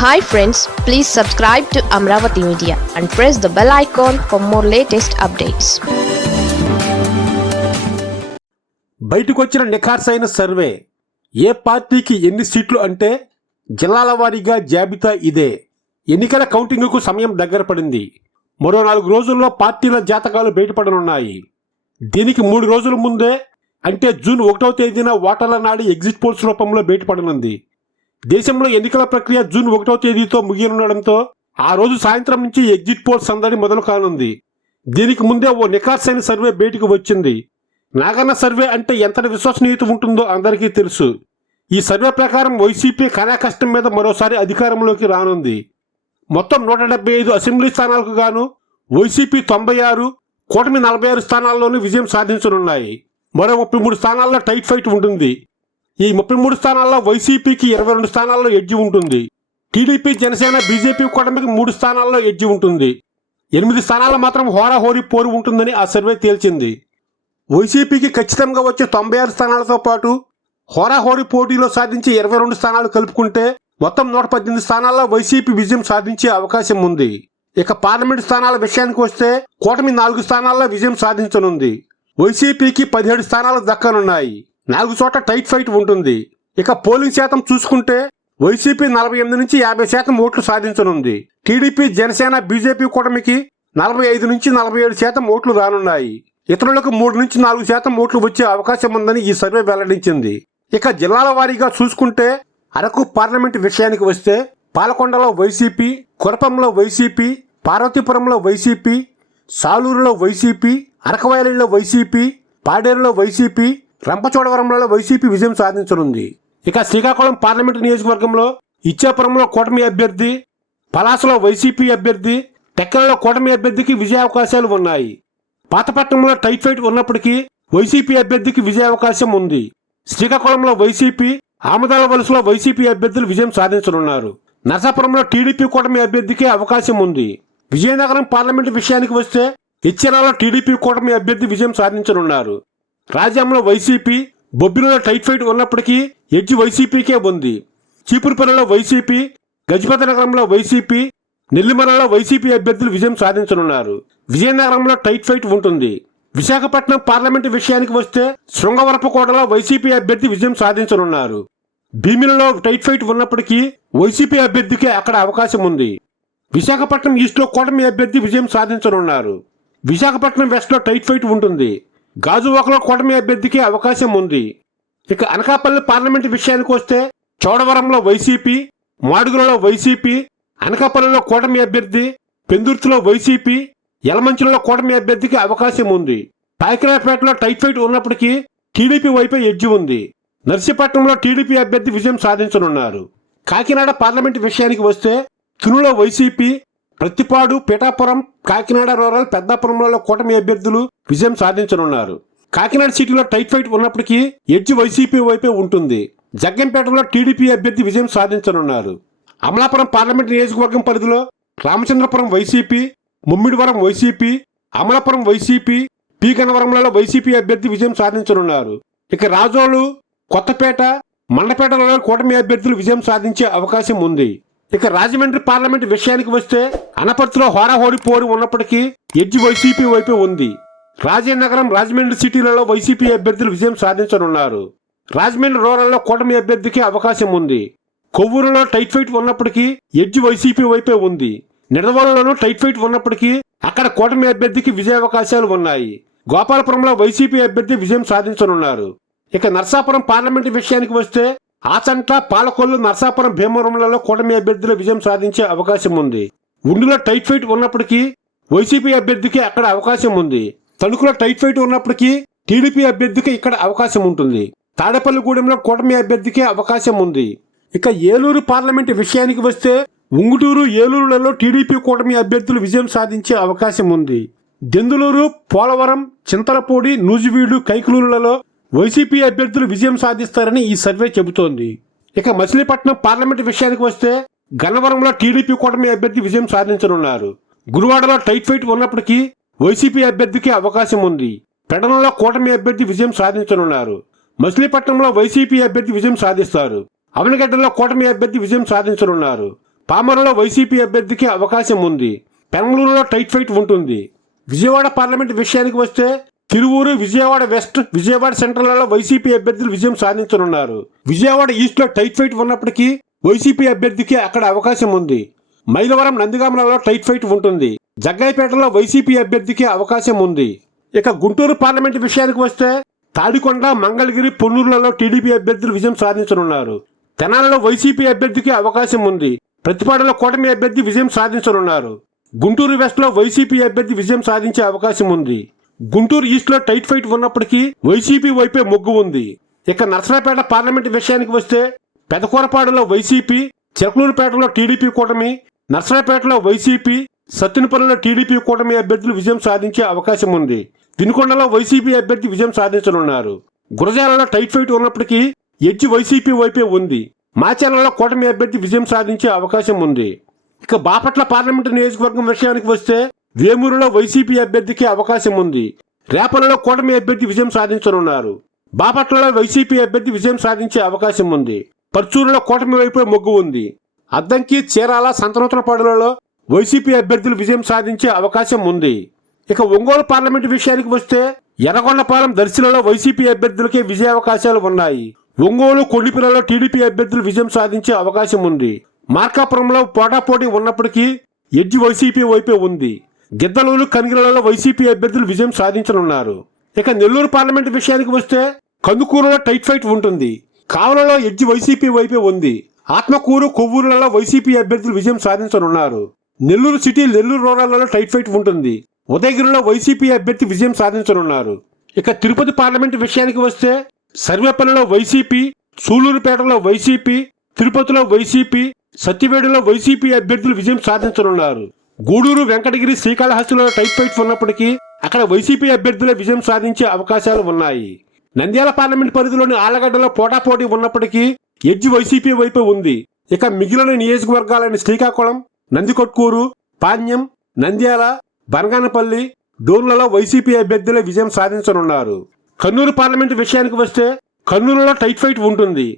Hi friends please subscribe to Amaravati media and press the bell icon for more latest updates బయటకొచ్చిన నిఖార్సైన survey. ఏ పార్టీకి ఎన్ని సీట్లు అంటే జిల్లాల వారీగా జాబితా ఇదే. ఎన్నికల కౌంటింగ్కు సమయం దగ్గర పడింది. మరో నాలుగు రోజుల్లో పార్టీల జాతకాలు బయటపడనున్నాయి. దీనికి మూడు రోజుల ముందే అంటే జూన్ ఒకటవ తేదీన ఓటర్ల నాడి ఎగ్జిట్ పోల్స్ రూపంలో బయటపడనుంది. దేశంలో ఎన్నికల ప్రక్రియ జూన్ ఒకటవ తేదీతో ముగియనుండడంతో ఆ రోజు సాయంత్రం నుంచి ఎగ్జిట్ పోల్ సందడి మొదలు కానుంది. దీనికి ముందే ఓ నికాసైన సర్వే బయటకు వచ్చింది. నాగన్న సర్వే అంటే ఎంతటి విశ్వసనీయత ఉంటుందో అందరికీ తెలుసు. ఈ సర్వే ప్రకారం వైసీపీ కష్టం మీద మరోసారి అధికారంలోకి రానుంది. మొత్తం నూట డెబ్బై ఐదు అసెంబ్లీ స్థానాలకు గాను వైసీపీ తొంభై ఆరు కూటమి నలభై ఆరు స్థానాల్లోనూ విజయం సాధించనున్నాయి. మరో ముప్పై మూడు స్థానాల్లో టైట్ ఫైట్ ఉంటుంది. ఈ ముప్పై మూడు స్థానాల్లో వైసీపీకి ఇరవై రెండు స్థానాల్లో ఎడ్జి ఉంటుంది. టీడీపీ జనసేన బీజేపీ కూటమికి మూడు స్థానాల్లో ఎడ్జి ఉంటుంది. ఎనిమిది స్థానాల్లో మాత్రం హోరాహోరీ పోరు ఉంటుందని ఆ సర్వే తేల్చింది. వైసీపీకి ఖచ్చితంగా వచ్చే తొంభై ఆరు స్థానాలతో పాటు హోరాహోరీ పోటీలో సాధించే ఇరవై రెండు స్థానాలు కలుపుకుంటే మొత్తం నూట పద్దెనిమిది స్థానాల్లో వైసీపీ విజయం సాధించే అవకాశం ఉంది. ఇక పార్లమెంటు స్థానాల విషయానికి వస్తే కూటమి నాలుగు స్థానాల్లో విజయం సాధించనుంది. వైసీపీకి పదిహేడు స్థానాలు దక్కనున్నాయి. నాలుగు చోట్ల టైట్ ఫైట్ ఉంటుంది. ఇక పోలింగ్ శాతం చూసుకుంటే వైసీపీ నలభై ఎనిమిది నుంచి యాభై శాతం ఓట్లు సాధించనుంది. టీడీపీ జనసేన బీజేపీ కూటమికి నలభై ఐదు నుంచి నలభై ఏడు శాతం ఓట్లు రానున్నాయి. ఇతరులకు మూడు నుంచి నాలుగు శాతం ఓట్లు వచ్చే అవకాశం ఉందని ఈ సర్వే వెల్లడించింది. ఇక జిల్లాల వారీగా చూసుకుంటే అరకు పార్లమెంట్ విషయానికి వస్తే పాలకొండలో వైసీపీ కురపంలో వైసీపీ పార్వతీపురంలో వైసీపీ సాలూరులో వైసీపీ అరకవయలిలో వైసీపీ పాడేరులో వైసీపీ రంపచోడవరంలో వైసీపీ విజయం సాధించనుంది. ఇక శ్రీకాకుళం పార్లమెంటు నియోజకవర్గంలో ఇచ్చాపురంలో కూటమి అభ్యర్థి పలాసలో వైసీపీ అభ్యర్థి టెక్కలలో కూటమి అభ్యర్థికి విజయావకాశాలు ఉన్నాయి. పాతపట్నంలో టైట్ ఫైట్ ఉన్నప్పటికీ వైసీపీ అభ్యర్థికి విజయావకాశం ఉంది. శ్రీకాకుళంలో వైసీపీ ఆమదాల వలసలో వైసీపీ అభ్యర్థులు విజయం సాధించనున్నారు. నరసాపురంలో టీడీపీ కూటమి అభ్యర్థికి అవకాశం ఉంది. విజయనగరం పార్లమెంటు విషయానికి వస్తే ఇచ్చరాలో టీడీపీ కూటమి అభ్యర్థి విజయం సాధించనున్నారు. రాజ్యాంగంలో వైసీపీ బొబ్బిలో టైట్ ఫైట్ ఉన్నప్పటికీ ఎడ్జ్ వైసీపీకే ఉంది. చీపురుపల్లిలో వైసీపీ గజపతి నగరంలో వైసీపీ నెల్లిమలలో వైసీపీ అభ్యర్థులు విజయం సాధించనున్నారు. విజయనగరంలో టైట్ ఫైట్ ఉంటుంది. విశాఖపట్నం పార్లమెంటు విషయానికి వస్తే శృంగవరపకోటలో వైసీపీ అభ్యర్థి విజయం సాధించనున్నారు. భీమిలలో టైట్ ఫైట్ ఉన్నప్పటికీ వైసీపీ అభ్యర్థికి అక్కడ అవకాశం ఉంది. విశాఖపట్నం ఈస్ట్లో కూటమి అభ్యర్థి విజయం సాధించనున్నారు. విశాఖపట్నం వెస్ట్లో టైట్ ఫైట్ ఉంటుంది. గాజువాకలో కూటమి అభ్యర్థికి అవకాశం ఉంది. ఇక అనకాపల్లి పార్లమెంటు విషయానికి వస్తే చౌడవరంలో వైసీపీ మాడుగులలో వైసీపీ అనకాపల్లిలో కూటమి అభ్యర్థి పెందుర్తిలో వైసీపీ యలమంచిలో కూటమి అభ్యర్థికి అవకాశం ఉంది. పాయకరాపేటలో టైట్ ఫైట్ ఉన్నప్పటికీ టీడీపీ వైపే ఎడ్జి ఉంది. నర్సీపట్నంలో టీడీపీ అభ్యర్థి విజయం సాధించనున్నారు. కాకినాడ పార్లమెంటు విషయానికి వస్తే తునులో వైసీపీ ప్రతిపాడు పీఠాపురం కాకినాడ రూరల్ పెద్దాపురంలో కూటమి అభ్యర్థులు విజయం సాధించనున్నారు. కాకినాడ సిటీలో టైట్ ఫైట్ ఉన్నప్పటికీ ఎడ్జ్ వైసీపీ వైపే ఉంటుంది. జగ్గంపేటలో టీడీపీ అభ్యర్థి విజయం సాధించనున్నారు. అమలాపురం పార్లమెంట్ నియోజకవర్గం పరిధిలో Ramachandrapuram YCP Mummidivaram YCP Amalapuram YCP P గన్నవరంలలో YCP అభ్యర్థి విజయం సాధించనున్నారు. ఇక రాజోలు కొత్తపేట మండపేటలలో కూటమి అభ్యర్థులు విజయం సాధించే అవకాశం ఉంది. ఇక రాజమండ్రి పార్లమెంట్ విషయానికి వస్తే అనపర్తిలో హోరాహోడి పోరు ఉన్నప్పటికీ ఎడ్జి వైసీపీ వైపే ఉంది. రాజేనగరం రాజమండ్రి సిటీలలో వైసీపీ అభ్యర్థులు విజయం సాధించనున్నారు. రాజమండ్రి రూరల్లో కూటమి అభ్యర్థికి అవకాశం ఉంది. కొవ్వూరులో టైట్ ఫైట్ ఉన్నప్పటికీ ఎడ్జి వైసీపీ వైపే ఉంది. నిడవలలోనూ టైట్ ఫైట్ ఉన్నప్పటికీ అక్కడ కూటమి అభ్యర్థికి విజయావకాశాలు ఉన్నాయి. గోపాలపురంలో వైసీపీ అభ్యర్థి విజయం సాధించనున్నారు. ఇక నర్సాపురం పార్లమెంటు విషయానికి వస్తే ఆచంట పాలకొల్లు నర్సాపురం భీమవరంలలో కూటమి అభ్యర్థులు విజయం సాధించే అవకాశం ఉంది. ఉండిలో టైట్ ఫైట్ ఉన్నప్పటికీ వైసీపీ అభ్యర్థికి అక్కడ అవకాశం ఉంది. తణుకులో టైట్ ఫైట్ ఉన్నప్పటికీ టీడీపీ అభ్యర్థికి ఇక్కడ అవకాశం ఉంటుంది. తాడేపల్లిగూడెంలో కూటమి అభ్యర్థికి అవకాశం ఉంది. ఇక ఏలూరు పార్లమెంటు విషయానికి వస్తే ఉంగుటూరు ఏలూరులలో టీడీపీ కూటమి అభ్యర్థులు విజయం సాధించే అవకాశం ఉంది. దెందులూరు పోలవరం చింతలపూడి నూజివీడు కైకులూరులలో వైసీపీ అభ్యర్థులు విజయం సాధిస్తారని ఈ సర్వే చెబుతోంది. ఇక మచిలీపట్నం పార్లమెంటు విషయానికి వస్తే గన్నవరంలో టీడీపీ కూటమి అభ్యర్థి విజయం సాధించనున్నారు. గురువాడలో టైట్ ఫైట్ ఉన్నప్పటికీ వైసీపీ అభ్యర్థికి అవకాశం ఉంది. పెడనలో కూటమి అభ్యర్థి విజయం సాధించనున్నారు. మచిలీపట్నంలో వైసీపీ అభ్యర్థి విజయం సాధిస్తారు. అవనగడ్డలో కూటమి అభ్యర్థి విజయం సాధించనున్నారు. పామరులో వైసీపీ అభ్యర్థికి అవకాశం ఉంది. పెనంగళూరులో టైట్ ఫైట్ ఉంటుంది. విజయవాడ పార్లమెంట్ విషయానికి వస్తే తిరువూరు విజయవాడ వెస్ట్ విజయవాడ సెంట్రల్లో వైసీపీ అభ్యర్థులు విజయం సాధించనున్నారు. విజయవాడ ఈస్ట్లో టైట్ ఫైట్ ఉన్నప్పటికీ వైసీపీ అభ్యర్థికి అక్కడ అవకాశం ఉంది. మైలవరం నందిగామలలో టైట్ ఫైట్ ఉంటుంది. జగ్గాయపేటలో వైసీపీ అభ్యర్థికి అవకాశం ఉంది. ఇక గుంటూరు పార్లమెంట్ విషయానికి వస్తే తాడికొండ మంగళగిరి పొన్నూరులలో టీడీపీ అభ్యర్థులు విజయం సాధించనున్నారు. తెనాలలో వైసీపీ అభ్యర్థికి అవకాశం ఉంది. ప్రతిపాడులో కూటమి అభ్యర్థి విజయం సాధించనున్నారు. గుంటూరు వెస్ట్లో వైసీపీ అభ్యర్థి విజయం సాధించే అవకాశం ఉంది. గుంటూరు ఈస్ట్లో టైట్ ఫైట్ ఉన్నప్పటికీ వైసీపీ వైపే మొగ్గు ఉంది. ఇక నర్సరాపేట పార్లమెంట్ విషయానికి వస్తే పెదకూరపాడులో వైసీపీ చెరకులూరుపేటలో టీడీపీ కూటమి నర్సరాపేటలో వైసీపీ సత్తినపల్లిలో టీడీపీ కూటమి అభ్యర్థులు విజయం సాధించే అవకాశం ఉంది. వినుకొండలో వైసీపీ అభ్యర్థి విజయం సాధించనున్నారు. గురజాలలో టైట్ ఫైట్ ఉన్నప్పటికీ ఎడ్జి వైసీపీ వైపే ఉంది. మాచాలలో కూటమి అభ్యర్థి విజయం సాధించే అవకాశం ఉంది. ఇక బాపట్ల పార్లమెంటు నియోజకవర్గం విషయానికి వస్తే వేమూరులో వైసీపీ అభ్యర్థికి అవకాశం ఉంది. రేపలలో కూటమి అభ్యర్థి విజయం సాధించనున్నారు. బాపట్లలో వైసీపీ అభ్యర్థి విజయం సాధించే అవకాశం ఉంది. పర్చూరులో కూటమి వైపు మొగ్గు ఉంది. అద్దంకి చీరాల సంతనోత్తరపాడులలో వైసీపీ అభ్యర్థులు విజయం సాధించే అవకాశం ఉంది. ఇక ఒంగోలు పార్లమెంటు విషయానికి వస్తే ఎర్రగొండపాలెం దర్శిలలో వైసీపీ అభ్యర్థులకే విజయ అవకాశాలు ఉన్నాయి. ఒంగోలు కొండిపిల్లలో టీడీపీ అభ్యర్థులు విజయం సాధించే అవకాశం ఉంది. మార్కాపురంలో పోటాపోటీ ఉన్నప్పటికీ ఎడ్జి వైసీపీ వైపే ఉంది. గిద్దలూరు కనిగిలలో వైసీపీ అభ్యర్థులు విజయం సాధించనున్నారు. ఇక నెల్లూరు పార్లమెంటు విషయానికి వస్తే కందుకూరులో టైట్ ఫైట్ ఉంటుంది. కావలలో ఎడ్జి వైసీపీ వైపే ఉంది. ఆత్మకూరు కొవ్వూరులలో వైసీపీ అభ్యర్థులు విజయం సాధించనున్నారు. నెల్లూరు సిటీ నెల్లూరు రూరల్లో టైట్ ఫైట్ ఉంటుంది. ఉదయగిరిలో వైసీపీ అభ్యర్థి విజయం సాధించనున్నారు. ఇక తిరుపతి పార్లమెంటు విషయానికి వస్తే సర్వేపల్లిలో వైసీపీ సూలూరుపేటలో వైసీపీ తిరుపతిలో వైసీపీ సత్యవేడులో వైసీపీ అభ్యర్థులు విజయం సాధించనున్నారు. గూడూరు వెంకటగిరి శ్రీకాళహస్తిలో టైట్ ఫైట్ ఉన్నప్పటికీ అక్కడ వైసీపీ అభ్యర్థులే విజయం సాధించే అవకాశాలు ఉన్నాయి. నంద్యాల పార్లమెంట్ పరిధిలోని ఆలగడ్డలో పోటాపోటీ ఉన్నప్పటికీ ఎడ్జ్ వైసీపీ వైపు ఉంది. ఇక మిగిలిన నియోజకవర్గాలైన శ్రీకాకుళం నందికొట్కూరు పాణ్యం నంద్యాల బనగానపల్లి డోన్లలో వైసీపీ అభ్యర్థులే విజయం సాధించనున్నారు. కర్నూలు పార్లమెంటు విషయానికి వస్తే కర్నూలులో టైట్ ఫైట్ ఉంటుంది.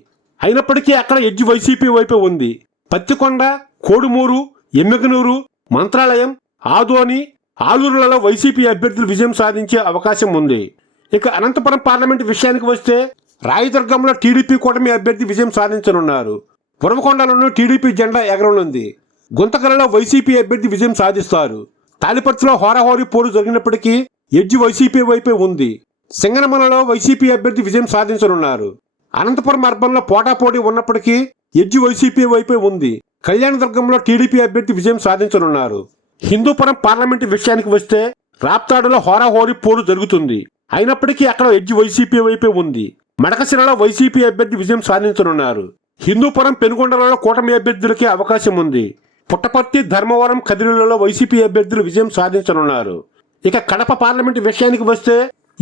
అయినప్పటికీ అక్కడ ఎడ్జ్ వైసీపీ వైపు ఉంది. పత్తికొండ కోడుమూరు ఎమ్మిగనూరు మంత్రాలయం ఆదోని ఆలూరులలో వైసీపీ అభ్యర్థులు విజయం సాధించే అవకాశం ఉంది. ఇక అనంతపురం పార్లమెంటు విషయానికి వస్తే రాయదుర్గంలో టీడీపీ కూటమి అభ్యర్థి విజయం సాధించనున్నారు. పురమకొండలోనూ టీడీపీ జెండా ఎగరనుంది. గుంతకలలో వైసీపీ అభ్యర్థి విజయం సాధిస్తారు. తాలిపర్తిలో హోరాహోరీ పోరు జరిగినప్పటికీ ఎడ్జి వైసీపీ వైపే ఉంది. సింగనమలలో వైసీపీ అభ్యర్థి విజయం సాధించనున్నారు. అనంతపురం అర్బన్లో పోటాపోటీ ఉన్నప్పటికీ ఎడ్జి వైసీపీ వైపే ఉంది. కళ్యాణదుర్గంలో టీడీపీ అభ్యర్థి విజయం సాధించనున్నారు. హిందూపురం పార్లమెంటు విషయానికి వస్తే రాప్తాడులో హోరాహోరీ పోరు జరుగుతుంది. అయినప్పటికీ అక్కడ ఎడ్జి వైసీపీ వైపే ఉంది. మడకశిరలో వైసీపీ అభ్యర్థి విజయం సాధించనున్నారు. హిందూపురం పెనుగొండలలో కూటమి అభ్యర్థులకే అవకాశం ఉంది. పుట్టపర్తి ధర్మవరం కదిరిలలో వైసీపీ అభ్యర్థులు విజయం సాధించనున్నారు. ఇక కడప పార్లమెంటు విషయానికి వస్తే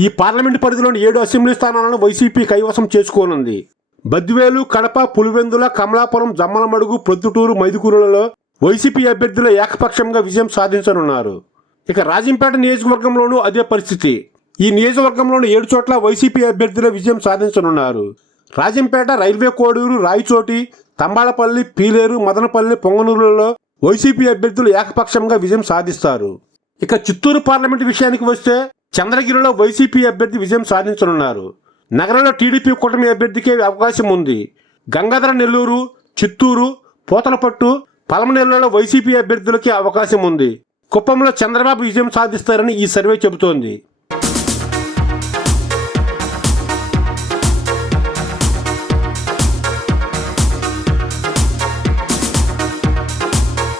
ఈ పార్లమెంటు పరిధిలోని ఏడు అసెంబ్లీ స్థానాలను వైసీపీ కైవసం చేసుకోనుంది. బద్వేలు కడప పులివెందుల కమలాపురం జమ్మలమడుగు ప్రొద్దుటూరు మైదుకూరులలో వైసీపీ అభ్యర్థులు ఏకపక్షంగా విజయం సాధించనున్నారు. ఇక రాజంపేట నియోజకవర్గంలోనూ అదే పరిస్థితి. ఈ నియోజకవర్గంలోని ఏడు చోట్ల వైసీపీ అభ్యర్థుల విజయం సాధించనున్నారు. రాజంపేట రైల్వే కోడూరు రాయచోటి తంబాలపల్లి పీలేరు మదనపల్లి పొంగనూరులలో వైసీపీ అభ్యర్థులు ఏకపక్షంగా విజయం సాధిస్తారు. ఇక చిత్తూరు పార్లమెంటు విషయానికి వస్తే చంద్రగిరిలో వైసీపీ అభ్యర్థి విజయం సాధించనున్నారు. నగరంలో టీడీపీ కూటమి అభ్యర్థికి అవకాశం ఉంది. గంగాధర నెల్లూరు చిత్తూరు పోతలపట్టు పలమనేరులలో వైసీపీ అభ్యర్థులకి అవకాశం ఉంది. కుప్పంలో చంద్రబాబు విజయం సాధిస్తారని ఈ సర్వే చెబుతోంది.